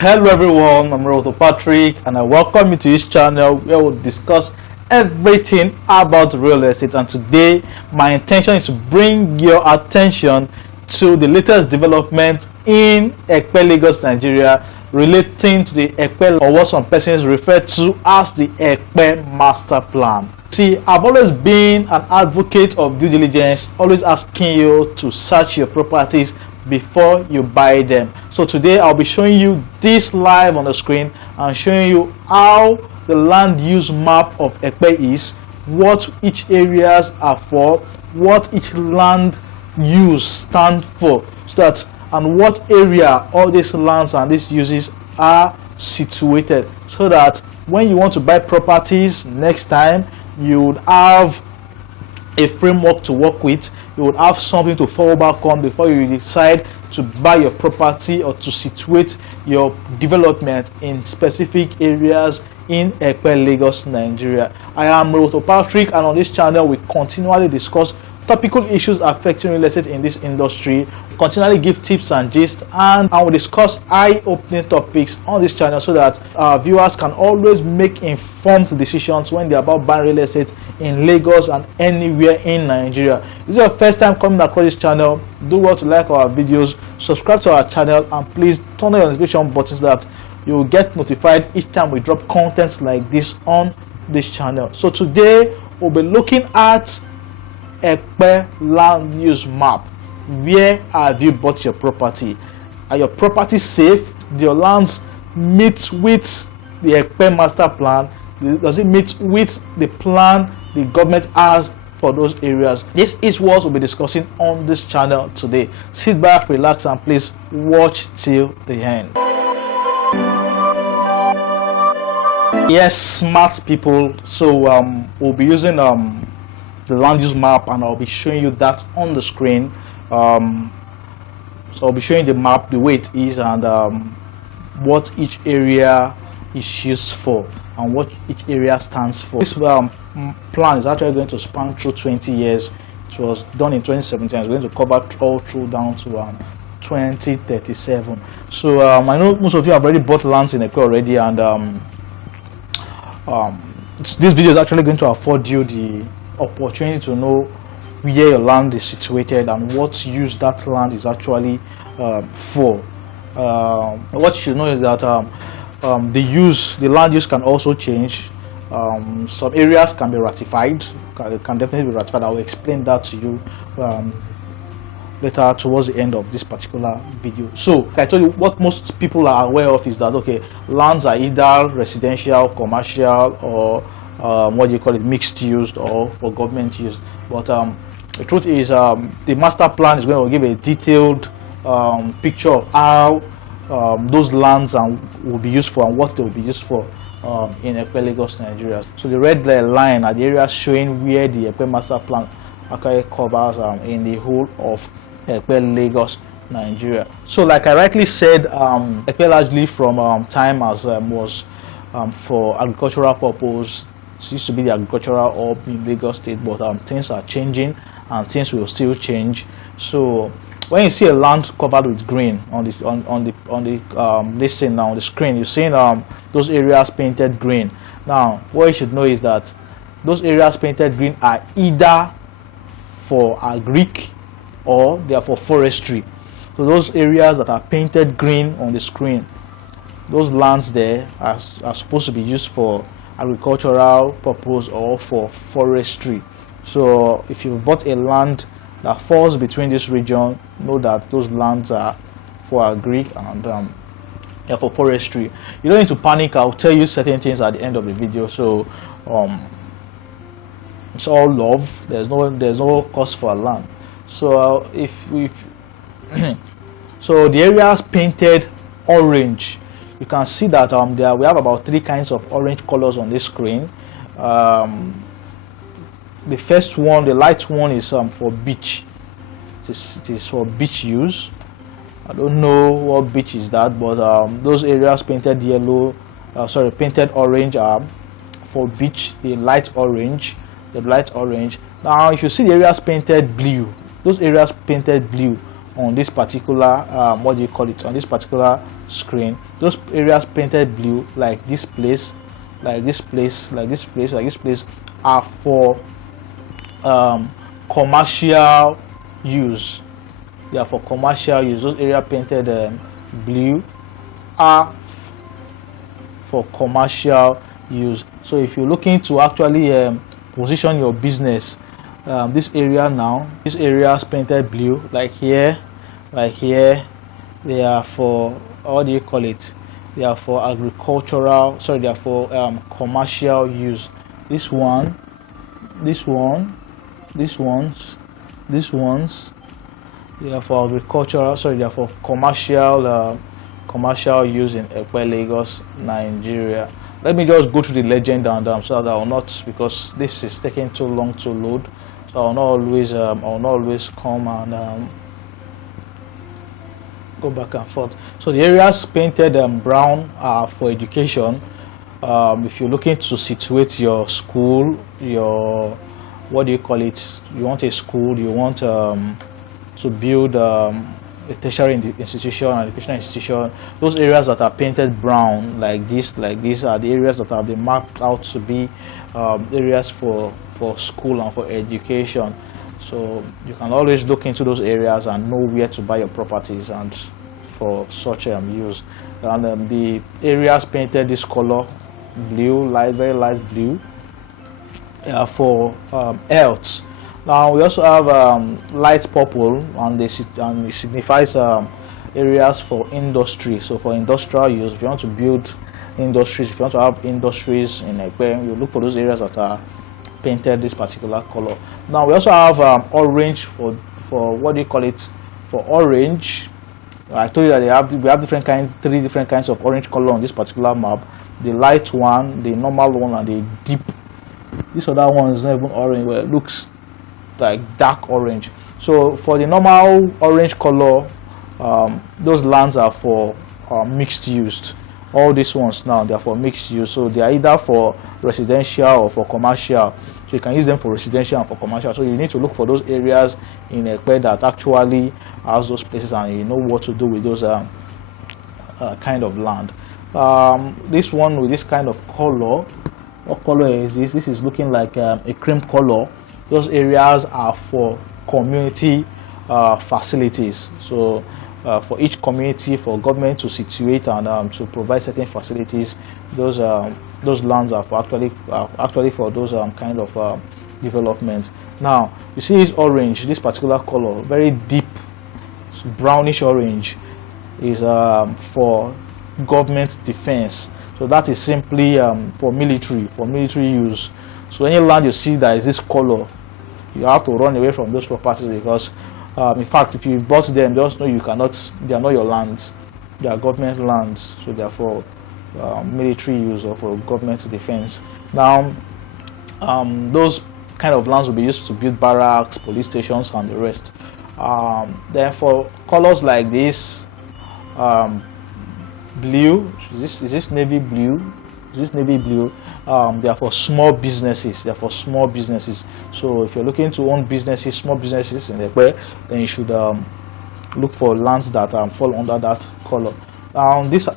Hello everyone, I'm Roto Patrick and I welcome you to this channel where we'll discuss everything about real estate. And today my intention is to bring your attention to the latest development in Epe, Lagos, Nigeria, relating to the Epe, or what some persons refer to as the Epe Master Plan. See, I've always been an advocate of due diligence, always asking you to search your properties before you buy them. So today I'll be showing you this live on the screen and showing you how the land use map of Epe is, what each areas are for, what each land use stand for, so that and what area all these lands and these uses are situated, so that when you want to buy properties next time, you would have a framework to work with. You would have something to fall back on before you decide to buy your property or to situate your development in specific areas in Epe, Lagos, Nigeria. I am Roto Patrick, and on this channel we continually discuss topical issues affecting real estate in this industry. We continually give tips and gist, and I will discuss eye-opening topics on this channel so that viewers can always make informed decisions when they're about buying real estate in Lagos and anywhere in Nigeria. If this is your first time coming across this channel, do well to like our videos, subscribe to our channel, and please turn on your notification button so that you will get notified each time we drop contents like this on this channel. So today we'll be looking at Epe Land Use Map. Where have you bought your property? Are your properties safe? Do your lands meet with the Epe Master Plan? Does it meet with the plan the government has for those areas? This is what we'll be discussing on this channel today. Sit back, relax, and please watch till the end. Yes, smart people. So we'll be using the land use map, and I'll be showing you that on the screen. So I'll be showing the map the way it is, and what each area is used for and what each area stands for. This plan is actually going to span through 20 years. It was done in 2017. It's going to cover all through down to 2037. So I know most of you have already bought lands in Epe already, and this video is actually going to afford you the opportunity to know where your land is situated and what use that land is actually for. What you should know is that the land use can also change. Some areas can be ratified, can definitely be ratified. I will explain that to you later towards the end of this particular video. So I told you, what most people are aware of is that okay, lands are either residential, commercial, or what do you call it, mixed use, or for government use. But the truth is the master plan is going to give a detailed picture of how those lands will be used for and what they will be used for in Epe, Lagos, Nigeria. So the red line are the areas showing where the Epe master plan actually covers in the whole of Epe, Lagos, Nigeria. So like I rightly said, Epe largely from time as was for agricultural purpose. It used to be the agricultural hub in Lagos State, but things are changing and things will still change. So when you see a land covered with green on the listen now on the screen, you're seeing those areas painted green. Now what you should know is that those areas painted green are either for agric or they are for forestry. So those areas that are painted green on the screen, those lands there are supposed to be used for agricultural purpose or for forestry. So if you bought a land that falls between this region, know that those lands are for agric and for forestry. You don't need to panic. I'll tell you certain things at the end of the video. So it's all love. There's no cost for a land. So so the areas painted orange, you can see that we have about 3 kinds of orange colors on this screen. The first one, the light one, is for beach. It is for beach use. I don't know what beach is that, but those areas painted yellow, painted orange are for beach. The light orange. Now, if you see the areas painted blue, those areas painted blue on this particular on this particular screen, those areas painted blue, like this place, like this place, like this place, like this place, are for commercial use. They are for commercial use. Those areas painted blue are for commercial use. So if you're looking to actually position your business, this area now, this area is painted blue, like here, they are for, what do you call it, they are for agricultural, sorry, they are for commercial use. This one, these ones, they are for agricultural, sorry, they are for commercial use in Epe, Lagos, Nigeria. Let me just go through the legend and so that I will not, because this is taking too long to load, so I will not always come and go back and forth. So the areas painted brown are for education. If you're looking to situate your school, your, what do you call it, you want a school, you want to build a tertiary institution, an educational institution, those areas that are painted brown like this are the areas that have been mapped out to be areas for school and for education. So you can always look into those areas and know where to buy your properties and for such use. And the areas painted this color, blue, very light blue, for health. Now we also have light purple, and it signifies areas for industry. So for industrial use, if you want to build industries, if you want to have industries in Epe, you look for those areas that are painted this particular color. Now we also have orange for what do you call it? For orange, I told you that we have three different kinds of orange color on this particular map: the light one, the normal one, and the deep. This other one is not even orange, but it looks like dark orange. So for the normal orange color, those lands are for mixed use. All these ones now, they are for mixed use, so they are either for residential or for commercial. So you can use them for residential and for commercial. So you need to look for those areas in Epe that actually has those places, and you know what to do with those kind of land. This one with this kind of color, what color is this? This is looking like a cream color. Those areas are for community facilities. So for each community, for government to situate and to provide certain facilities, those lands are for actually for those kind of development. Now you see this orange, this particular color, very deep brownish orange, is for government defense. So that is simply for military use. So any land you see that is this color, you have to run away from those properties, because in fact, if you bought them, just know you cannot, they are not your lands, they are government lands, so they are for military use or for government defense. Now those kind of lands will be used to build barracks, police stations, and the rest. Then for colors like this, blue, is this navy blue? Is this navy blue? They are for small businesses. They are for small businesses. So if you're looking to own businesses, small businesses in Epe, then you should look for lands that fall under that color. This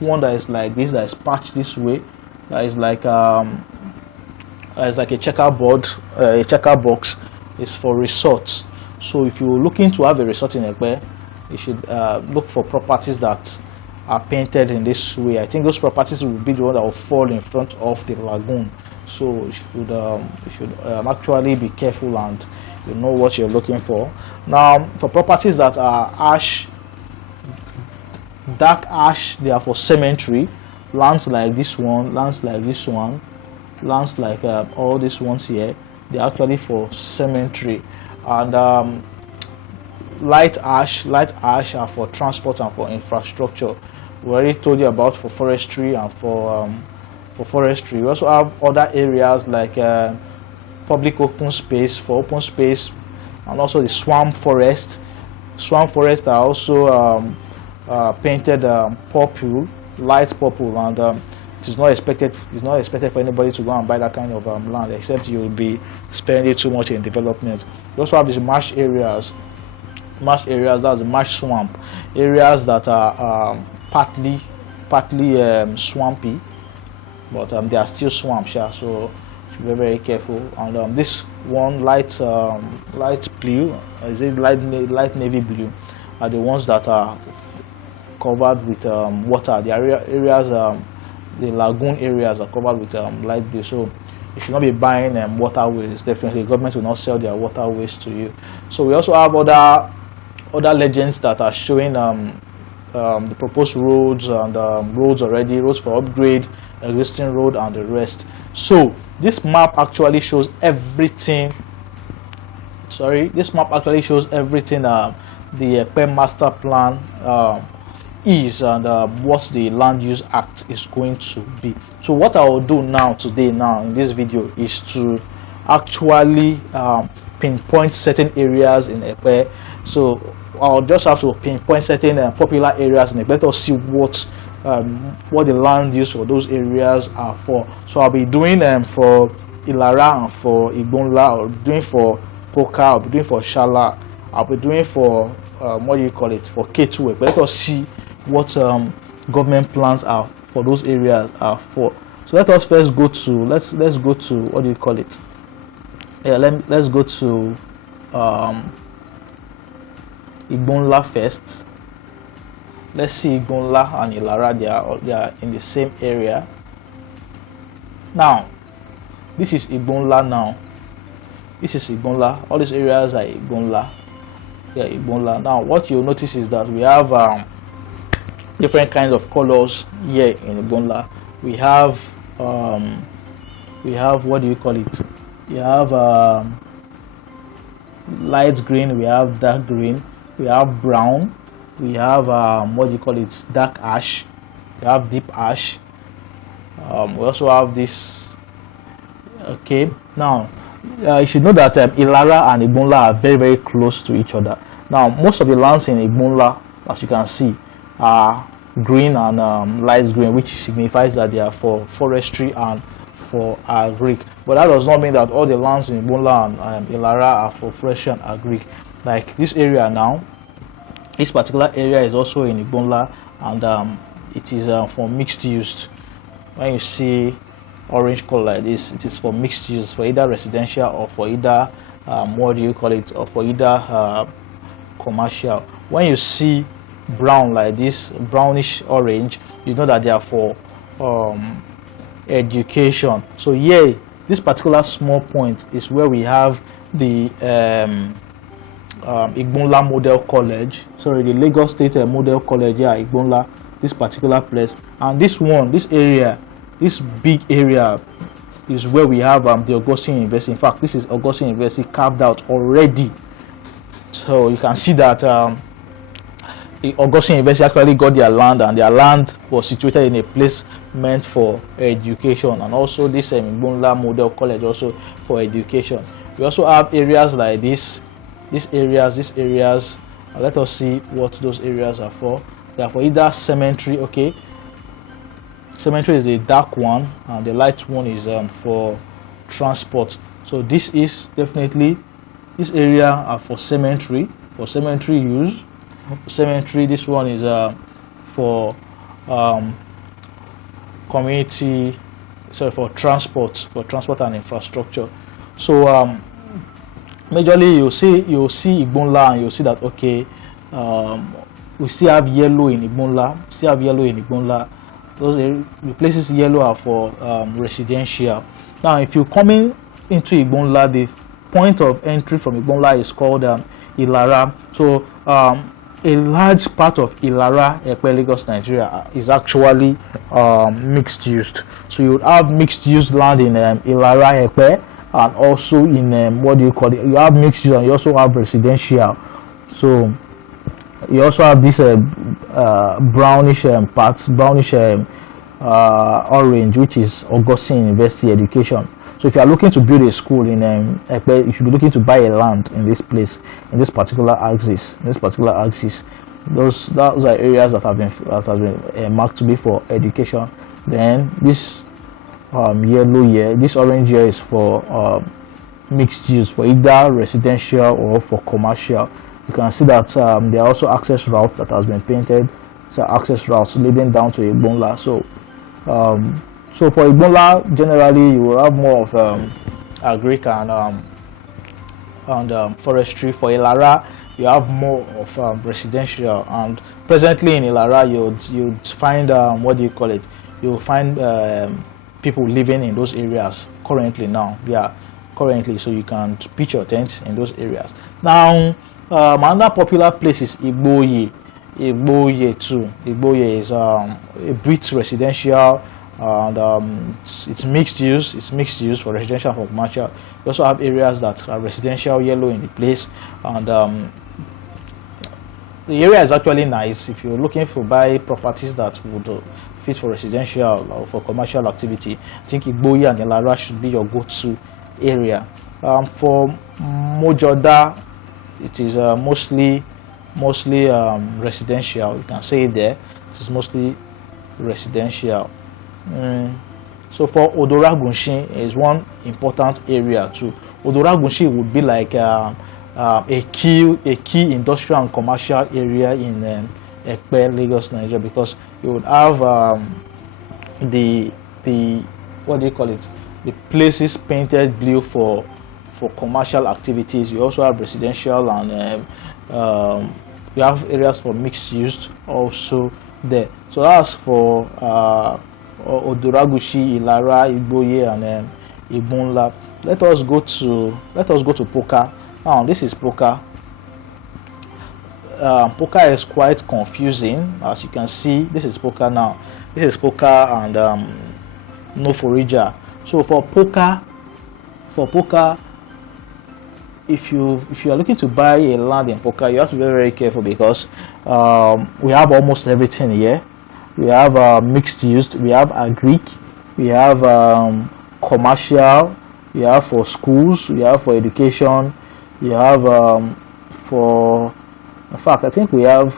one that is like this, that is patched this way, that is like a checkerboard, a checker box, is for resorts. So if you're looking to have a resort in Epe, you should look for properties that are painted in this way. I think those properties will be the one that will fall in front of the lagoon. So you should actually be careful and you know what you're looking for. Now for properties that are ash, dark ash, they are for cemetery. Lands like this one, lands like this one, lands like all these ones here, they are actually for cemetery. And light ash are for transport and for infrastructure. We already told you about for forestry and for forestry. We also have other areas like public open space, for open space, and also the swamp forest. Swamp forests are also painted purple, light purple, and it is not expected for anybody to go and buy that kind of land, except you will be spending too much in development. We also have these marsh areas. Marsh areas, that's the marsh swamp areas that are partly partly swampy, but they are still swamps, yeah, so should be very careful. And this one light blue, is it light navy blue, are the ones that are covered with water. The areas, the lagoon areas are covered with light blue, so you should not be buying waterways. Definitely, government will not sell their waterways to you. So we also have other legends that are showing the proposed roads and roads for upgrade, existing road, and the rest. So this map actually shows everything. This map actually shows everything the Epe master plan is, and what the Land Use Act is going to be. So what I will do today in this video is to actually pinpoint certain areas in Epe. So I'll just have to pinpoint certain popular areas in Epe. Let us see what the land use for those areas are for. So I'll be doing for Ilara and for Igbonla, I'll be doing for Poka, I'll be doing for Shala, I'll be doing for what do you call it, for K2. But let us see what government plans are for those areas are for. So let us first go to let's go to what do you call it? Yeah, let's go to Igbonla first. Let's see Igbonla and Ilara, they are in the same area. Now, this is Igbonla now. This is Igbonla. All these areas are Igbonla. Yeah, Igbonla. Now, what you'll notice is that we have different kinds of colors here in Igbonla. We have what do you call it? We have light green, we have dark green, we have brown, we have what do you call it, dark ash, we have deep ash, we also have this. Okay, now you should know that Ilara and Igbonla are very, very close to each other. Now most of the lands in Igbonla, as you can see, are green and light green, which signifies that they are for forestry and for agric. But that does not mean that all the lands in Igbonla and Ilara are for forestry and agric. Like this area now, this particular area is also in Igbonla, and it is for mixed use. When you see orange color like this, it is for mixed use, for either residential or for either what do you call it, or for either commercial. When you see brown like this, brownish orange, you know that they are for education. So yeah, this particular small point is where we have the Igbonla Model College, sorry, the Lagos State Model College, yeah, Igbonla, this particular place. And this one, this area, this big area is where we have the Augustine University. In fact, this is Augustine University carved out already. So you can see that Augustine University actually got their land, and their land was situated in a place meant for education. And also this Igbonla Model College also for education. We also have areas like these areas. Let us see what those areas are for. They are for either cemetery. Okay, cemetery is the dark one, and the light one is for transport. So this is definitely, this area are for cemetery use. Cemetery, this one is for community, sorry, for transport and infrastructure. So majorly you'll see Igbonla, and you'll see that okay, we still have yellow in Igbonla. Those the places yellow are for residential. Now if you coming into Igbonla, the point of entry from Igbonla is called Ilara. So a large part of Ilara, Epe, Lagos, Nigeria is actually mixed used. So you would have mixed use land in Ilara, Epe, and also in what do you call it? You have mixed use, and you also have residential. So you also have this brownish parts, brownish orange, which is Augustine University Education. So if you are looking to build a school in Epe, you should be looking to buy a land in this place, in this particular axis. Those are areas that have been marked to be for education. Then this yellow here, this orange here is for mixed use, for either residential or for commercial. You can see that there are also access route that has been painted It's an access route leading down to Igbonla. So for Igbonla, generally you will have more of agric and forestry. For Ilara, you have more of residential. And presently in Ilara, you'd find what do you call it? You'll find people living in those areas currently now. Yeah, currently, so you can pitch your tent in those areas. Now, another popular place is Igboye. Igboye too. Igboye is a bit residential, and it's mixed use. It's mixed use for residential and for commercial. We also have areas that are residential, yellow in the place, and the area is actually nice. If you're looking for buy properties that would fit for residential or for commercial activity, I think Igboye and Ilara should be your go-to area. For Mojoda, it is mostly residential. You can say it there. It is mostly residential. So for Odoragunshi is one important area too. Odoragunshi would be like a key industrial and commercial area in Epe, Lagos, Nigeria, because you would have the what do you call it? The places painted blue for commercial activities. You also have residential, and you have areas for mixed use also there. So that's for Odoragushi, Ilara, Igboye, and Igbonla. Let us go to Poka. Now this is Poka. Poka is quite confusing, as you can see. This is Poka now. This is Poka and no forager. So for Poka, if you are looking to buy a land in Poka, you have to be very, very careful, because we have almost everything here. We have mixed use, we have agric, we have commercial, we have for schools, we have for education, we have for, in fact, I think we have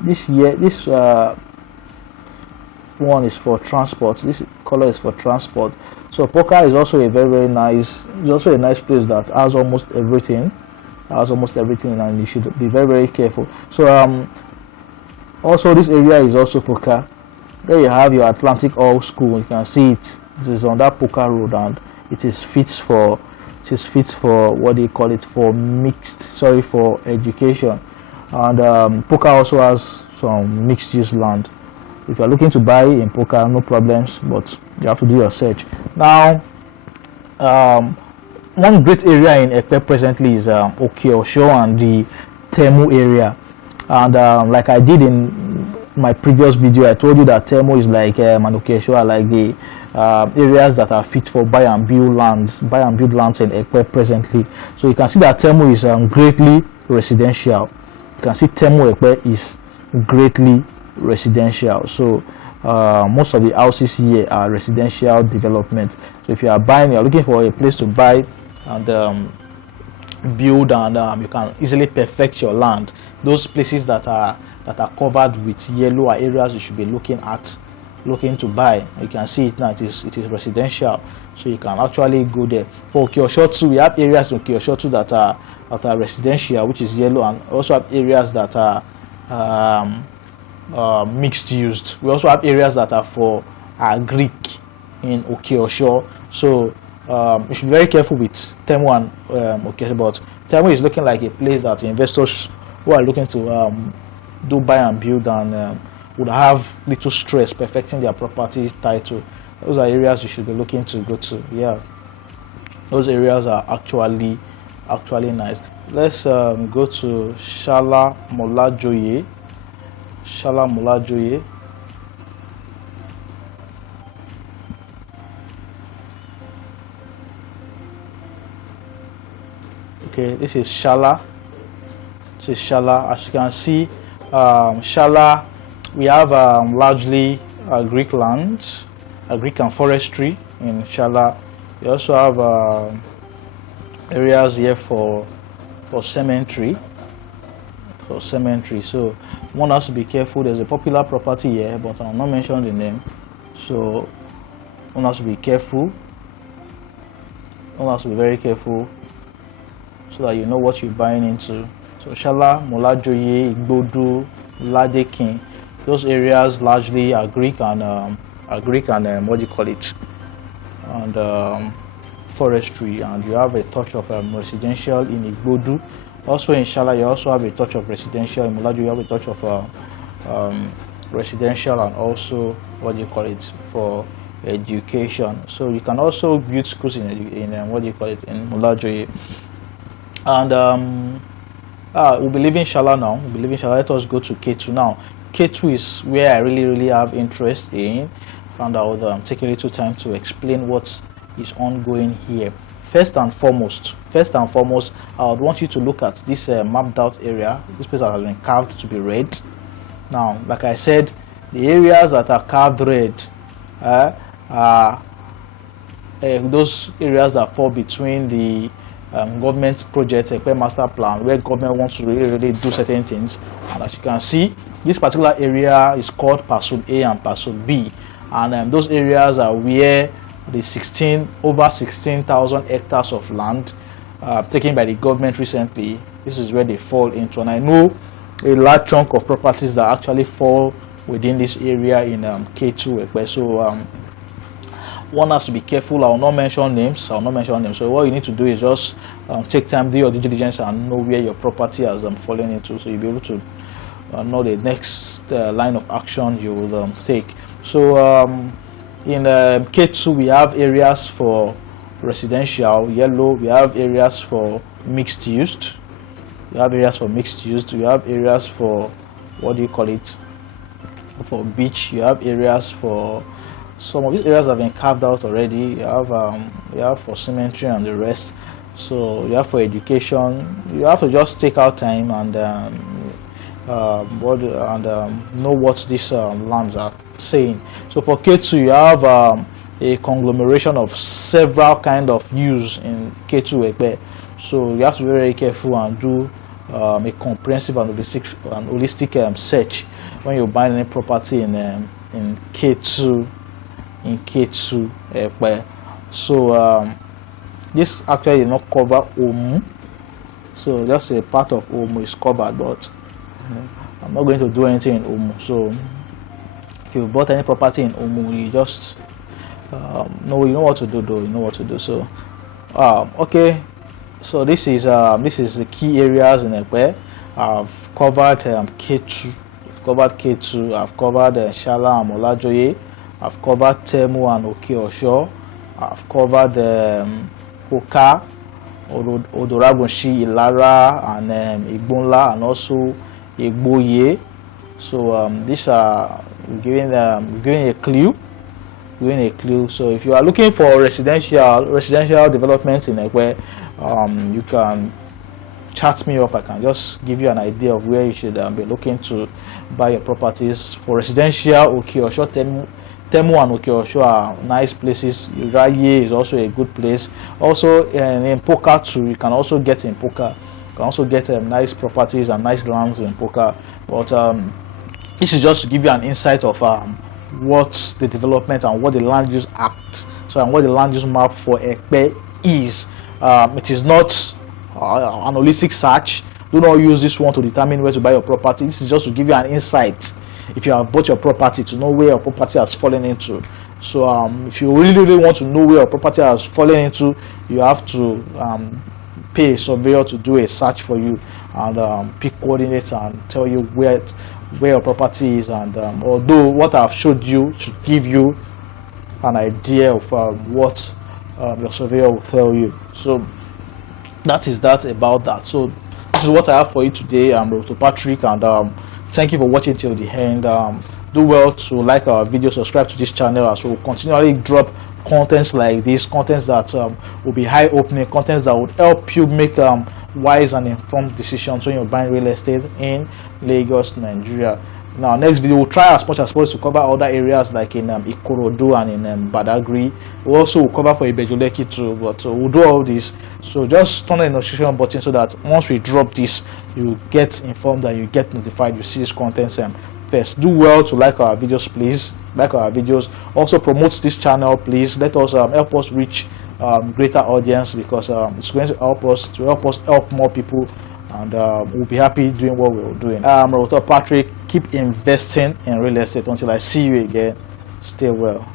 this one is for transport. This color is for transport. So Poka is also a very, very nice. It's also a nice place that has almost everything. And you should be very, very careful. So also this area is also Poka. There you have your Atlantic Oil School. You can see it. This is on that Poka road, and it is fit for what do you call it? For education. And Poka also has some mixed use land. If you are looking to buy in Poka, no problems, but you have to do your search. Now, one great area in Epe presently is Okeosho and the Temu area. And like I did in my previous video, I told you that Temu is like and Okeosho are like the areas that are fit for buy and build lands in Epe presently. So you can see that Temu is greatly residential. You can see Temu Epe is greatly residential. So most of the houses here are residential development. So if you are buying, you are looking for a place to buy and build, and you can easily perfect your land. Those places that are covered with yellow are areas you should be looking to buy. You can see it now. It is residential, so you can actually go there. For Okeosho too, we have areas in Okeosho too that are residential, which is yellow, and also have areas that are mixed used. We also have areas that are for agric in Okeosho. So you should be very careful with Temu and Okeosho. But Temu is looking like a place that investors who are looking to do buy and build and would have little stress perfecting their property title. Those are areas you should be looking to go to. Yeah, those areas are actually nice. Let's go to Shala Molajoye. Okay, this is Shala. As you can see, Shala, we have largely agric lands, agric and forestry in Shala. We also have areas here for cemetery. So one has to be careful. There's a popular property here, but I'll not mention the name. So one has to be careful. One has to be very careful so that you know what you're buying into. So Shala, Molajoye, Igbodu, Ladekin. those areas largely are Greek and what do you call it, and forestry, and you have a touch of residential in Igbodu. Also in Shala, you also have a touch of residential. In Mulaju, you have a touch of residential and also what do you call it, for education. So you can also build schools in what do you call it, in Mulaju. And we'll be leaving Shala now. We'll be leaving Shala. Let us go to K2 now. K2 is where I really have interest in, and I will take a little time to explain what is ongoing here. First and foremost, I would want you to look at this mapped out area. This place has been carved to be red. Now, like I said, the areas that are carved red are those areas that fall between the government project, Epe master plan, where government wants to really do certain things. And as you can see, this particular area is called Parcel A and Parcel B, and those areas are where the over 16,000 hectares of land taken by the government recently, this is where they fall into. And I know a large chunk of properties that actually fall within this area in K2. So one has to be careful. I will not mention names. So what you need to do is just take time, do your due diligence, and know where your property has fallen into, so you'll be able to know the next line of action you will take. So in K2 we have areas for residential, yellow. We have areas for mixed use. We have areas for areas for what do you call it, for beach. You have areas for, some of these areas have been carved out already. You have for cemetery and the rest. So you have for education. You have to just take out time and know what these lands are saying. So for K2 you have a conglomeration of several kind of use in K2 Epe. So you have to be very careful and do a comprehensive and holistic search when you buy any property in K2 Epe. So this actually did not cover Omu. So just a part of Omu is covered, but I'm not going to do anything in Omu. So if you bought any property in Omu, you just know what to do, though. You know what to do. So okay, so this is the key areas in Epe. I've covered K2. I've covered Shala and Molajoye. I've covered Temu and Okeosho. I've covered Oka, Odoragunshi, Ilara, and Igbonla, and also Igboye. So these are giving a clue. So if you are looking for residential developments in Epe, you can chat me up. I can just give you an idea of where you should be looking to buy your properties. For residential, Okeosho, Temu and Okeosho are nice places. Iraye is also a good place. Also in Poka too, you can also get in Poka. You can also get nice properties and nice lands in Poka. But this is just to give you an insight of what the development and what the Land Use Act, and what the Land Use Map for Epe is. It is not an holistic search. Do not use this one to determine where to buy your property. This is just to give you an insight. If you have bought your property, to know where your property has fallen into. So if you really want to know where your property has fallen into, you have to pay a surveyor to do a search for you and pick coordinates and tell you where your property is. And although what I've showed you should give you an idea of what your surveyor will tell you. So that is that about that. So this is what I have for you today. I'm Dr. Patrick, and thank you for watching till the end. Do well to like our video, subscribe to this channel, as we'll continually drop contents like this, contents that will be eye-opening, contents that would help you make wise and informed decisions when you're buying real estate in Lagos, Nigeria. Now, next video, we'll try as much as possible to cover other areas like in Ikorodu and in Badagry. We also will cover for ibeju Lekki too, but we'll do all this. So just turn on the notification button so that once we drop this, you get informed and you get notified. You see this content first. Do well to like our videos, please. Like our videos. Also promote this channel, please. Let us help us reach greater audience, because it's going to help us help more people and we'll be happy doing what we're doing. Realtor Patrick, keep investing in real estate. Until I see you again, stay well.